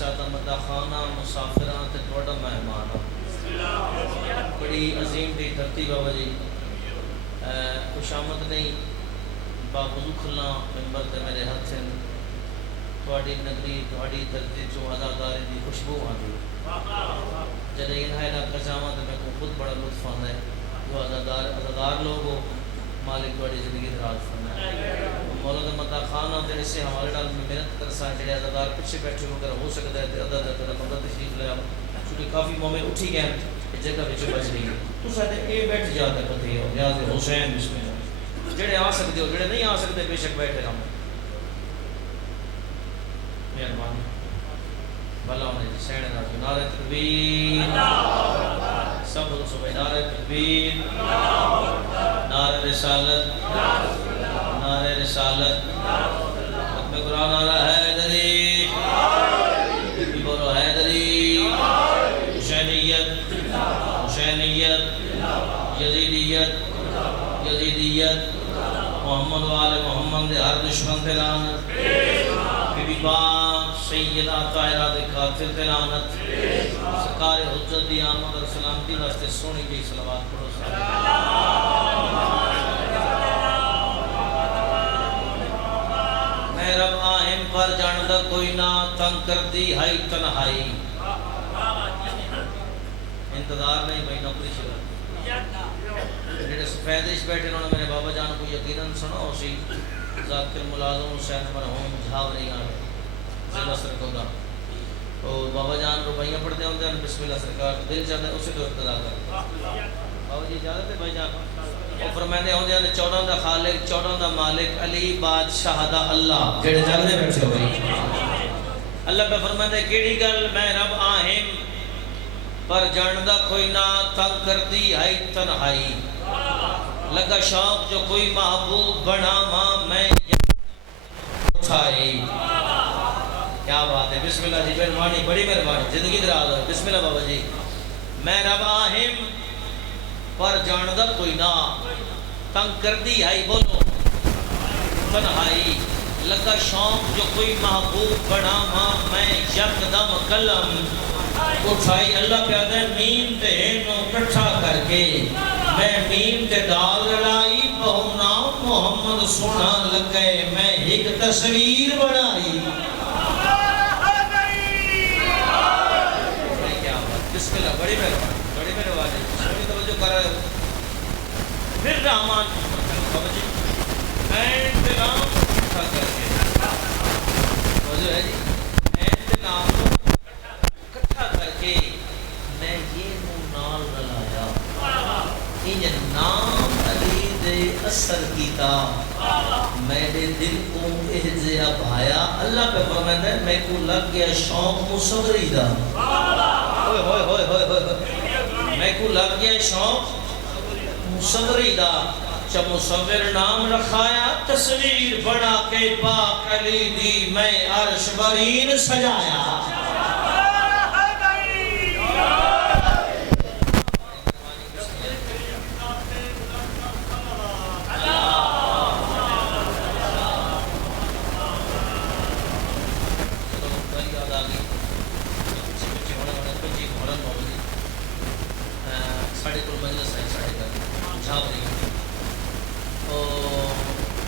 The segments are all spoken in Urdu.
سادہ مداخانہ مسافران تے توڑا مہمان بڑی عظیم دی دھرتی بابا جی خوش آمد نہیں باوضو کھلنا ممبر تے میرے ہاتھ سے تھوڑی نگری تھوڑی دھرتی چو عزاداری دی خوشبو آتی جب انہا علاقہ جاواں تو میں کو خود بڑا لطف آتا ہے جو عزادار لوگ ہو مالک تھوڑی زندگی دراز فرمائے مولا دا مدہ خانہ تے اس سے حوالے ڈال میں محنت کر سا جڑے عزادار پیچھے بیٹھے ہو کر ہو سکتا ہے تے عزادار تیرا بندہ تشریف لیا چونکہ کافی مومن اٹھی گئے ہیں جگہ بچے بچ رہی ہے تو ساتھ اے بیٹھ جاتا پتہ ہو نیاز حسین بسم اللہ جڑے آ سکتے ہو جڑے نہیں آ سکتے بے شک بیٹھے رہو مہربانی بھلا ہونے جی سینے ناظر نعرہ تکبیر سب لوگ صبح نعرہ تکبیر نعرہ رسالت نعرہ رسالت ختم قرآن نعرہ حیدری بولو حیدری حسینیت حسینیت یزیدیت یزیدیت محمد و آل محمد دے ہر دشمن تے لعنت بی بی پاک سیدہ طاہرہ دے قاتل تے لعنت سرکار حجت دی آمد اور سلامتی واسطے سونی جی صلوات پڑھو میں رب آہم پر جاندہ کوئی نہ تنگ کر دی ہائی تنہائی انتظار نہیں بھائی نوکری شروع جڑے سفیدش بیٹھے انہوں نے میرے بابا جان کو یقیناً سنا اسی ذاکر ملازم حسین مرحوم جھاوری آنے ضلع سرکودا تو بابا جان روپیاں پڑھتے ہوتے ہیں بسم اللہ سرکار دل چاہتے ہیں اسی تو ابتدا کر بابا جی اجازت ہے بھائی جان اور فرمائے ہوتے ہیں 14 دا خالق 14 دا مالک علی بادشاہ دا اللہ جڑے جاندے بیٹھے ہو گئی اللہ پہ فرمائے کیڑی گل میں رب آہم پر جاندہ کوئی نہ تنگ کر دی آئی تنہائی لگا شوق جو کوئی محبوب بنا ماں میں اٹھائی کیا بات ہے بسم اللہ جی مہربانی بڑی مہربانی زندگی دراز ہے بسم اللہ بابا جی میں رب آہم پر جاندہ کوئی نہ تنگ کر دی آئی بولو تنہائی لگا شوق جو کوئی محبوب بنا ماں میں یکدم قلم اٹھائی اللہ پیادہ میم تے نو کٹھا کر کے میں میم تے دال لائی بہنا محمد سونا لگے میں ایک تصویر بنائی بسم اللہ بڑی مہربانی سونی توجہ کر رہے ہو پھر رحمان بابا جی انتظام اٹھا کر کے توجہ ہے جی انتظام میں یہ نال رلایا ان نام علی دے اثر کیتا میرے دل کو احجیا بھایا اللہ پہ فرمائے ہے میں کو لگ گیا شوق مصوری دا ہوئے ہوئے ہوئے ہوئے میں کو لگ گیا شوق مصوری دا جب مصور نام رکھایا تصویر بنا کے پاک علی دی میں عرش برین سجایا ساڑھے کو مجلس ہے ساڑھے کا جھاپ رہی تو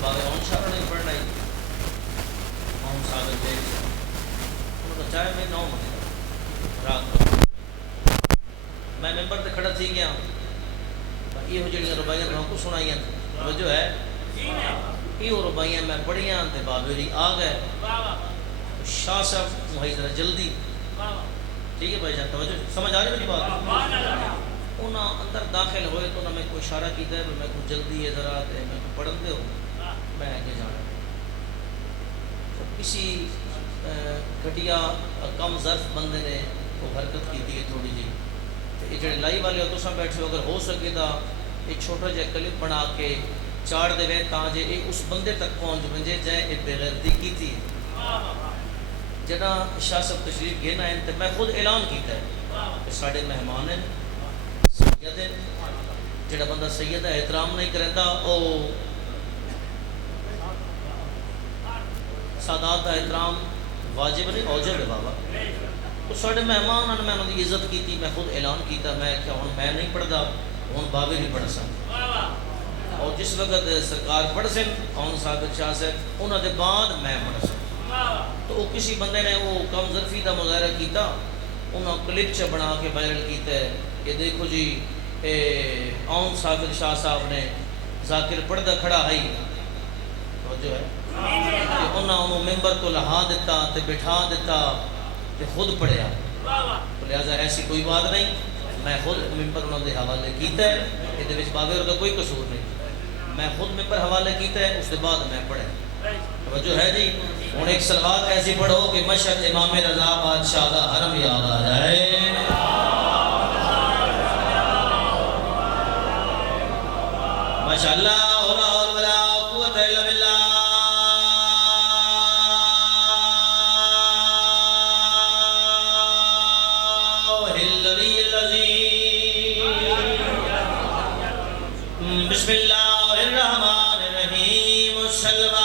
باغ اون شاہ نے پڑھنا ہی اون صاحب دے انہوں نے چاہے میں 9 بجے رات کو میں ممبر تے کھڑا تھی گیا یہ ہو جڑیاں ربائیاں میں کو سنائیاں توجہ ہے یہ ربائیاں میں پڑھیاں تے بابری آ گئے شاہ صاحب وہی ذرا جلدی ٹھیک ہے بھائی جان توجہ سمجھ آ رہی میری بات انہاں اندر داخل ہوئے تو انہوں نے کوئی اشارہ کیتا ہے میں کو جلدی ہے ذرا تے میں کو پڑھن دے ہو میں آگے جانا کسی گھٹیا کم ظرف بندے نے وہ حرکت کی تھی تھوڑی جی یہ جڑے لائی والے ہو تو سب بیٹھے اگر ہو سکے تا ایک چھوٹا جا کلپ بنا کے چاڑ دے وے تاں جے اس بندے تک پہنچ بنجے جائے ایک بےغیرتی کی تھی جنا شاہ صاحب تشریف گھینا ہے تو میں خود اعلان کیتا ہے کہ ساڑھے مہمان ہیں سید ہیں جڑا بندہ سید ہے احترام نہیں کرندا او سادات کا احترام واجب نہیں اوجب ہے بابا سارے مہمان نے میں انہوں کی عزت کی، میں خود اعلان کیتا، میں کہ ہوں میں نہیں پڑھتا، ہوں بابے نہیں پڑھ سکتا، اور جس وقت سرکار پڑھ سن ہوں ثابت شاہ سے انہوں دے بعد میں پڑھ سکتا، تو وہ کسی بندے نے وہ کم ظرفی کا مظاہرہ کیتا، انہوں کلپ چ بنا کے وائرل کیتا ہے کہ دیکھو جی اون ثابت شاہ صاحب نے ذاکر پڑھدا کھڑا ہے جو ہے کہ انہوں ممبر کو لہا دیتا تے بٹھا دیتا تے خود پڑھیا، تو لہٰذا ایسی کوئی بات نہیں، میں خود ممبر انہوں نے حوالے کیتا ہے، یہ بابے کا کوئی قصور نہیں، میں خود ممبر حوالے کیتا ہے، اس کے بعد میں پڑھے توجہ ہے جی۔ ہوں ایک سلوات ایسی پڑھو کہ مشہد امام رضا بادشاہ دا حرم یاد آ جائے۔ ماشاءاللہ لا حول ولا قوت الا باللہ۔ بسم اللہ الرحمن الرحیم السلام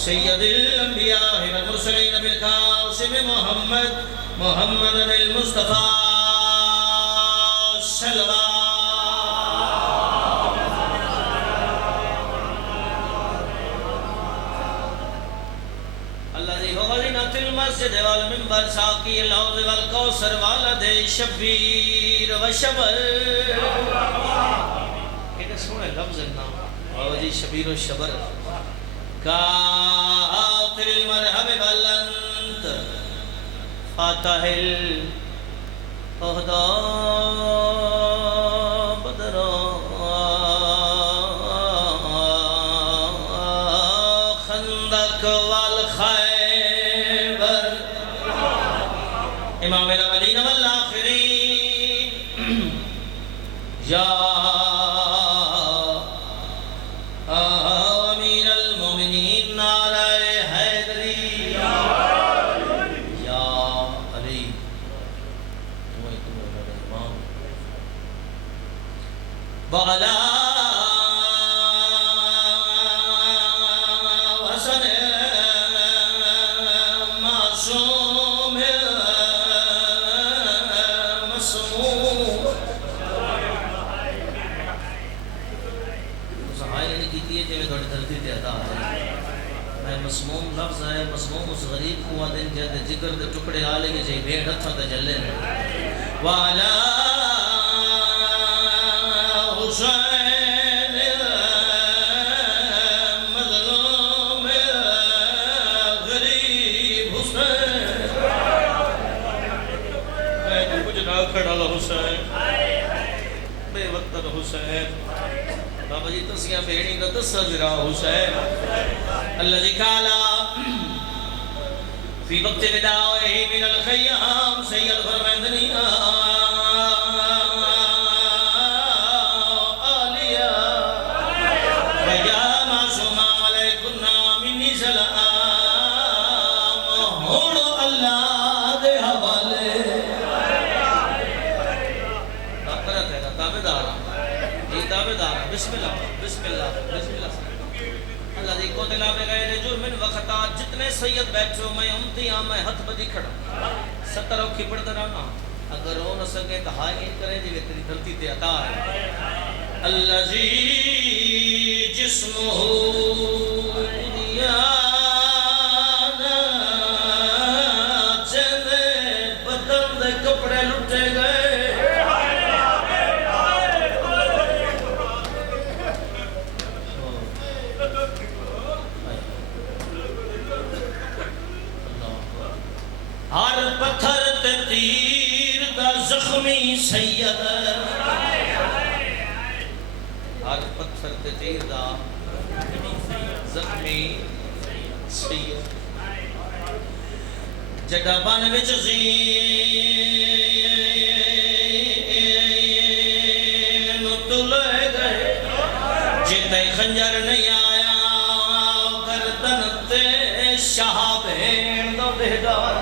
سید الانبیاء والمرسلین بالقاسم محمد المصطفیٰ صلوات الذی هو غلینۃ المسجد والمنبر ساقی الحوض والکوثر والد شبیر وشبر۔ کتنے سونے لفظ ہے نا، اور جی شبیر و شبر کافر المرحب بلند فاتح الہدا بدر خندق والخیبر امام الاولین والآخرین یا وعلى وسن معصوم مسموم۔ سہائے نہیں کیتی ہے جی تھوڑی دھرتی تے عطا ہے، میں مسموم لفظ ہے، مسموم اس غریب کو دن جد جگر دے ٹکڑے آ لے کے جی بھیڑ ہتھاں تے چلے وعلى حسین مظلوم غریب حسین میں کچھ نہ کھڑا حسین بے وقت حسین بابا جی تسیاں بھیڑی کا تصورا حسین الذی کالا فی وقت وداعہ من الخیام سید فرمندنی بسم اللہ بسم اللہ بسم اللہ اللہ دی کو دلا بغیر جرم وقتا جتنے سید بیٹھو میں امتیاں میں ہتھ بدی کھڑا ستر اوکھی پڑھ درانا اگر رو نہ سکے تو ہائے کرے جی تیری دھرتی تے عطا ہے الذی جسمہ دیانا چلے بدن دے کپڑے لٹے گئے ہر پتھر تے تیر دا زخمی سید ہر پتھر تے تیر دا زخمی سید جگہ بان وچ زین تلے گئے جتے خنجر نہیں آیا گردن تے شاہ بین دو بہدار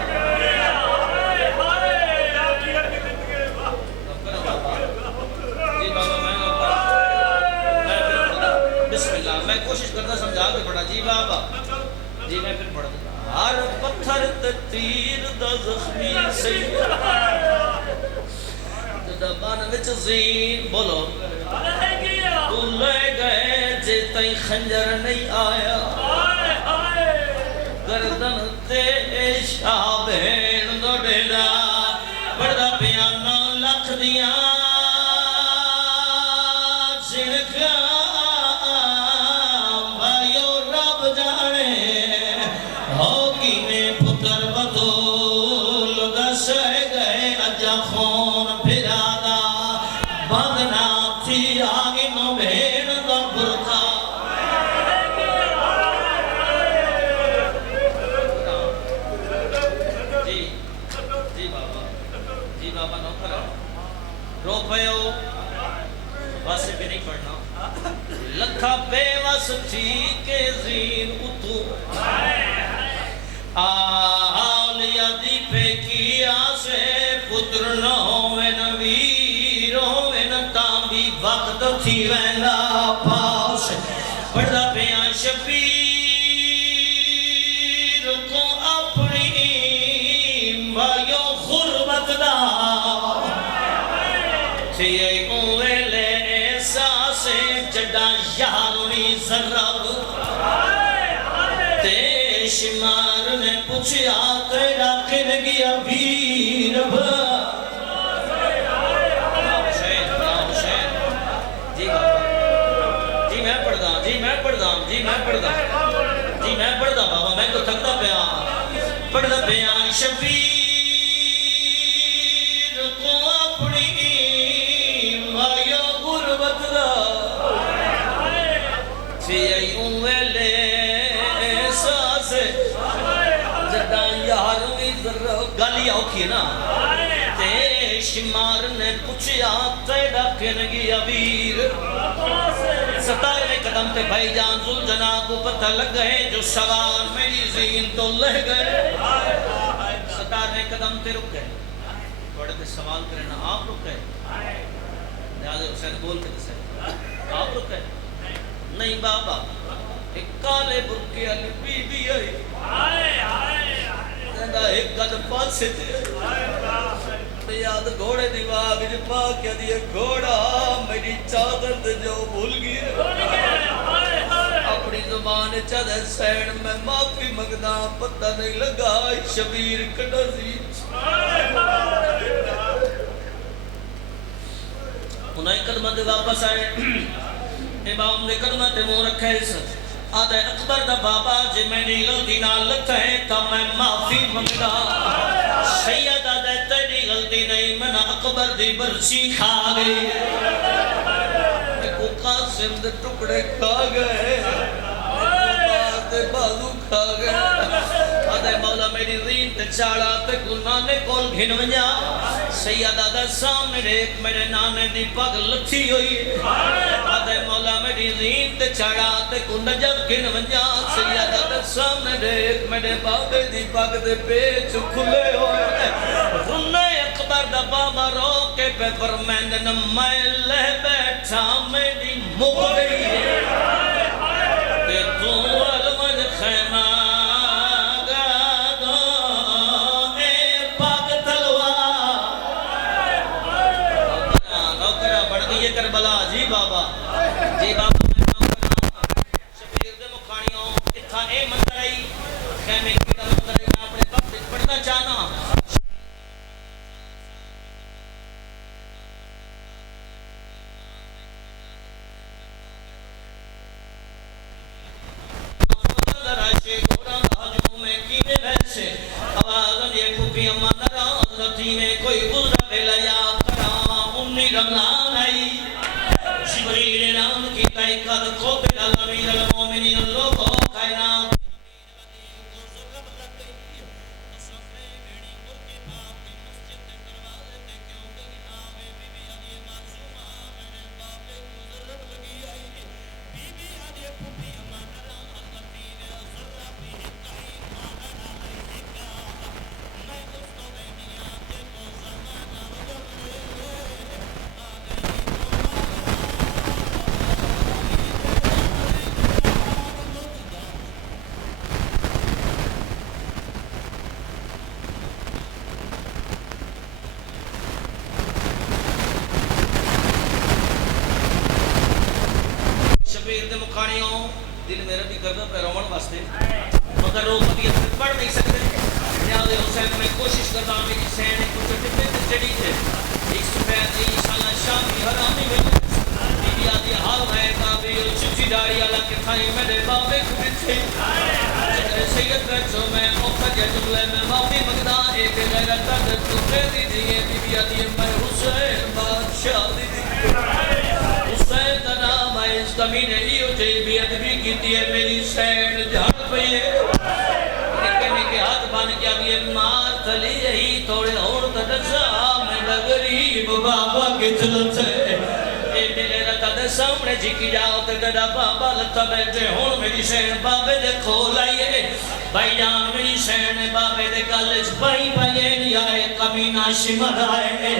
میں کوشش کرتا سمجھا کے پڑھا جی بابا جی میں پھر پڑھا ہر پتھر تے تیر دا زخمی سید دبان وچ زین بولو تو لے گئے جے تائیں خنجر نہیں آیا گردن تے شاہ بہن دو ڈیرا بڑا پیانا لکھ دیا رو پیو واسے بھی نہیں پڑھنا لکھا بے وس تھی کے زین اتو آلیا دی پہ کیا سے پتر نہ ہوئے نویر ہوئے نتابی وقت تھی وینا پاس پڑھا پیاں شبیر کو اپنی بھائیو غربت دا تھی اوے لے احساس جڑا یاروی ضرب تے شمار نے پوچھیا تیرا کن گیا ویر جی میں پڑھدا بابا میں تو تھکتا پیا پڑھدا پیا شبیر کو اپنی گالی آوکھی نا تے شمار نے پوچھیا تیرا کن گیا ویر ستارے قدم تے بھائی جان ذل جناب کو پتہ لگ گئے جو سوار میری زین تو لہ گئے ستارے قدم تے رک گئے بڑے تے سوال کرنا آپ رک گئے لہذا حسین بول کے دسے آپ رک گئے نہیں بابا ایک کالے برکے علی بی بی آئی ایک قدم پاس سے تھے یاد گھوڑے دیواغ جو پاکیا دیا گھوڑا میری چادر دے جو بھول گیا اپنی زبان چادر سین میں معافی مگنا پتہ نہیں لگا شبیر کٹا سی انہیں قدمہ دے واپس آئے امام نے قدمہ دے موں رکھے آدھے اکبر دا بابا جے میں نے غلطی نہ لکھا ہے تا میں معافی منگا سید آدھے تیری غلطی نہیں میں نے اکبر دی برچی کھا گئی میں کو قاسم دے ٹکڑے کھا گئے بازو کھا گیا آدھے مولا میری رین تے چاڑا تے گناہ نے کول گھن ونجا سید آدھے سامنے ایک میرے نانے دی پاگ لکھی ہوئی آدھے مولا میری رین تے چاڑا تے گناہ جب گھن ونجا سید آدھے سامنے ایک میرے بابے دی پاگ دے پیچ کھلے ہوئے رنے اکبر دا بابا رو کے پہ فرمیندن میں لے بیٹھا میری مغری تے تو علمن خیمہ گادو اے پاک تلوار نوکرہ بڑھ گئی کربلا جی بابا شبیر دے مکھانیوں اتھا اے مندر آئی خیمے کی مندر آئی اپنے وقت پڑھنا چاہنا میں کوئی گزرا پہ لیا کرا امنی رمضان آئی شبریل نام کی شبیر دے مکھانیوں دل میرا بھی کرتا پہ رومن واسطے مگر روک بھی پڑھ نہیں سکتے نیاز حسین میں کوشش کرتا ہوں میری سین کچھ ٹپے تے چڑی تے ایک سفید دی انشاءاللہ شامی حرامی میں بی بی آدھی حال ہے کابی چچی داری اللہ کے تھائی میرے بابے کو بچے چکر سید بیٹھو میں اوپر کے جملے میں معافی مگدہ ایک غیرت درد تکے دی دیئے بی بی آدھی میں حسین بادشاہ دی حسین دا نام ہے اس کمینے ایو جی بی ادبی کی دیئے میری سین جھڑ پئیے نکے نکے ہاتھ بان کیا دیئے مار تلی ہی تھوڑے اور تدسا میں لگریب بابا کے چلتے اے ملے رتا دے سامنے جی کی جاؤ تے ڈڈا بابا لتا بیٹھے ہون میری سین بابے دے کھول آئیے بھائی جان میری سین بابے دے کالج بھائی بھائیے نہیں آئے کمینہ شمر آئے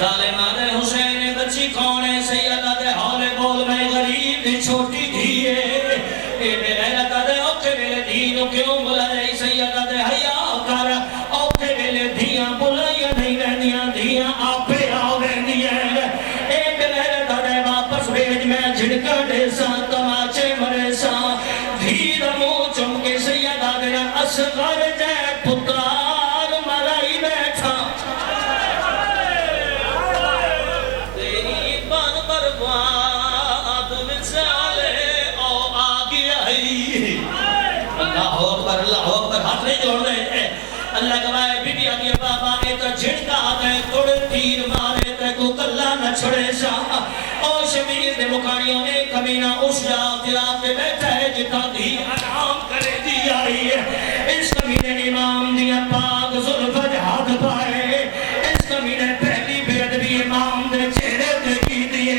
ظالمان حسین بچی کھونے سیدہ دے حول بول میں غریب دی چھوٹی دیئے اے میرے رتا دے اوکے میرے دینوں کیوں بلائے سیدہ دے حیاء کر اوکے میرے دیاں بلائے نہیں رہنیاں دیاں آپے آوے نہیں اے میرے رتا دے واپس بیج میں جھڑکا دے سان تماچے مرے سان دھیر مو چم کے سیدہ دے اصغر جے پترار مرائی بیٹھا تیری بان برباد مثالے او آگے آئی اللہ اکبر ہاتھ نہیں جوڑ رہے اللہ گوائے بی بی آگے بابا ایک جھڑکا آگے توڑے تیر مارے تے کو کلہ نہ چھڑے شاہ او شبیر دے مکانیوں ایک کمینہ اس جا دلا کے بیٹھا ہے جتا دی آرام کرے دی آئی ہے اس کمینے نے امام دیا پاک ظلفت ہاتھ پائے اس کمینے پہلی بیعت بھی امام دے چہرے دے کی دیئے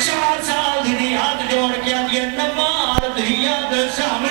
4 سال دی ہاتھ جوڑ کیا دیئے نمار دیا دے سامنے